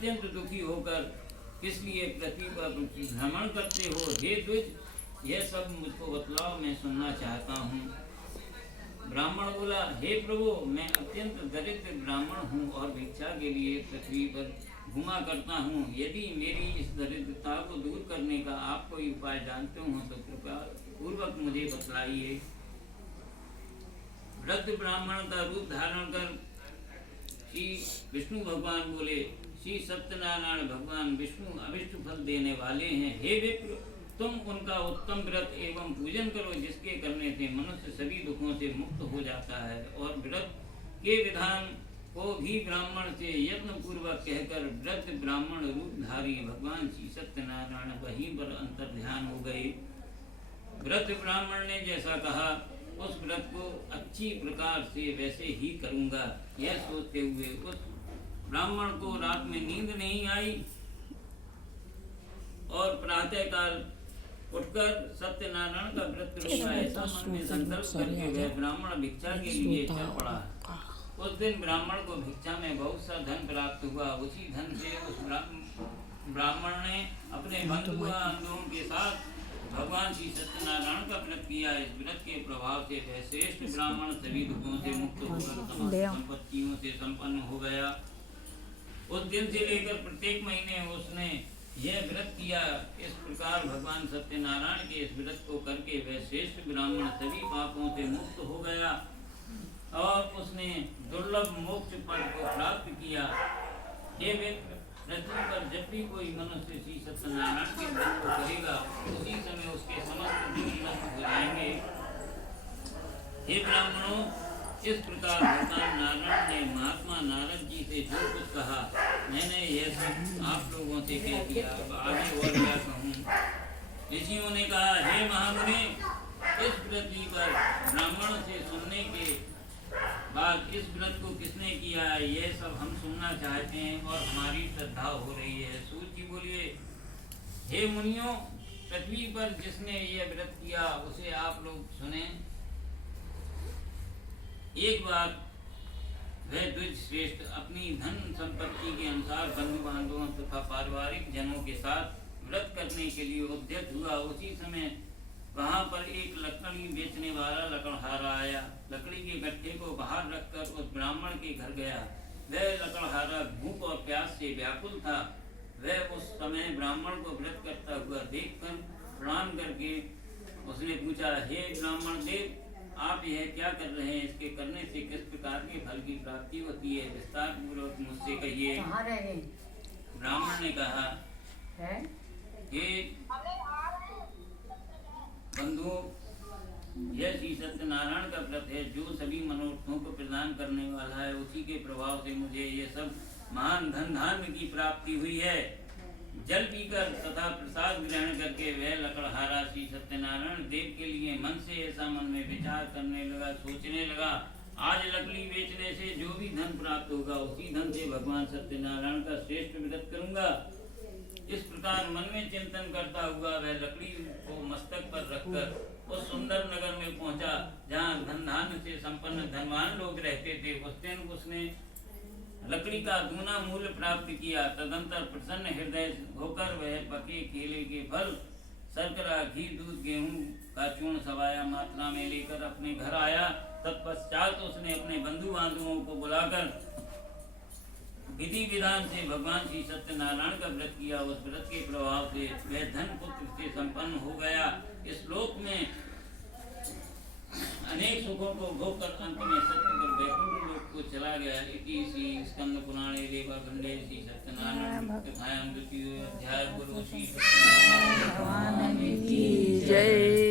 अत्यंत दुखी होकर किस लिए पृथ्वी पर भ्रमण करते हो? हे द्विज, यह सब मुझको बतलाओ, मैं सुनना चाहता हूँ। ब्राह्मण बोला, हे प्रभु, मैं अत्यंत दरिद्र ब्राह्मण हूँ और भिक्षा के लिए पृथ्वी पर घुमा करता हूँ। यदि मेरी इस दरिद्रता को दूर करने का आप कोई उपाय जानते हो तो कृपया पूर्वक मुझे बतलाइए। वृद्ध ब्राह्मण का रूप धारण कर श्री विष्णु भगवान बोले, श्री सत्यनारायण भगवान विष्णु अभिष्ट फल देने वाले हैं। हे विप्र, तुम उनका उत्तम व्रत एवं पूजन करो, जिसके करने से मनुष्य सभी दुखों से मुक्त हो जाता है। और व्रत के विधान को भी ब्राह्मण से यत्न पूर्वक कहकर वृद्ध ब्राह्मण रूपधारी भगवान श्री सत्यनारायण वहीं पर अंतर ध्यान हो गए। वृद्ध ब्राह्मण ने जैसा कहा उस व्रत को अच्छी प्रकार से वैसे ही करूंगा, यह सोचते हुए उस ब्राह्मण को रात में नींद नहीं आई और प्रातःकाल उठकर सत्यनारायण का व्रत करूंगा ऐसा मन में संकल्प करके वह ब्राह्मण भिक्षा के लिए चल पड़ा। उस दिन ब्राह्मण को भिक्षा में बहुत सा धन प्राप्त हुआ। उसी धन से उस ब्राह्मण ने अपने बंधुओं के साथ भगवान श्री सत्यनारायण का व्रत किया। इस व्रत के प्रभाव से वह श्रेष्ठ ब्राह्मण सभी दुखों से मुक्त होकर समस्त संपत्तियों से संपन्न हो गया। उस दिन से लेकर प्रत्येक महीने उसने यह व्रत किया। इस प्रकार भगवान सत्यनारायण के इस व्रत को करके वह श्रेष्ठ ब्राह्मण सभी पापों से मुक्त हो गया और उसने दुर्लभ मोक्ष पद को प्राप्त किया। हे विप्र, पृथ्वी पर जब भी कोई मनुष्य श्री सत्यनारायण के व्रत को करेगा उसी समय उसके समस्त दुख नष्ट हो जाएंगे। हे ब्राह्मणों, इस प्रकार भगवान नारायण ने महात्मा नारद जी से जो कुछ कहा मैंने यह सब आप लोगों से कह दिया। अब आगे और क्या कहूँ। ऋषियों ने कहा, हे महामुनि, इस पृथ्वी पर ब्राह्मण से सुनने के बाद इस व्रत को किसने किया है यह सब हम सुनना चाहते हैं और हमारी श्रद्धा हो रही है। सूत जी बोलिए, हे मुनियों, पृथ्वी पर जिसने यह व्रत किया उसे आप लोग सुने। एक बार वह द्विज श्रेष्ठ अपनी धन संपत्ति के अनुसार बंधु बांधवों तथा पारिवारिक जनों के साथ व्रत करने के लिए उद्यत हुआ। उसी समय वहाँ पर एक लकड़ी बेचने वाला लकड़हारा आया। लकड़ी के गट्ठे को बाहर रखकर उस ब्राह्मण के घर गया। वह लकड़हारा भूख और प्यास से व्याकुल था। वह उस समय ब्राह्मण को व्रत करता हुआ देखकर प्रणाम करके उसने पूछा, हे ब्राह्मण देव, आप यह क्या कर रहे हैं? इसके करने से किस प्रकार के फल की प्राप्ति होती है? विस्तार पूर्वक मुझसे कहिए। ब्राह्मण ने कहा, हे बंधु, यह श्री सत्यनारायण का व्रत है जो सभी मनोरथों को प्रदान करने वाला है। उसी के प्रभाव से मुझे ये सब महान धन धान्य की प्राप्ति हुई है। जल पीकर तथा प्रसाद ग्रहण करके वह लकड़हारा श्री सत्यनारायण देव के लिए मन से ऐसा मन में विचार करने लगा, सोचने लगा, आज लकड़ी बेचने से जो भी धन प्राप्त होगा उसी धन से भगवान सत्यनारायण का श्रेष्ठ व्रत करूंगा। इस प्रकार मन में चिंतन करता हुआ वह लकड़ी को मस्तक पर रखकर उस सुंदर नगर में पहुंचा जहाँ धन धान्य से संपन्न धनवान लोग रहते थे। उस दिन उसने लकड़ी का दूना मूल्य प्राप्त किया। तदंतर प्रसन्न हृदय होकर वह पके केले के फल, शर्करा, घी, दूध, गेहूं का चूर्ण सवाया मात्रा में लेकर अपने घर आया। तत्पश्चात उसने अपने बंधु बांधवों को बुलाकर विधि विधान से भगवान श्री सत्यनारायण का व्रत किया। उस व्रत के प्रभाव से वह धन पुत्र से संपन्न हो गया। इस लोक में अनेक सुखों को भोग कर अंत में सत्य पर वैकुंठ लोक को चला गया। इति श्री स्कंद पुराणे देवखंडे श्री सत्यनारायण कथायां द्वितीय अध्याय गुरु श्री सत्यनारायण भगवान की जय।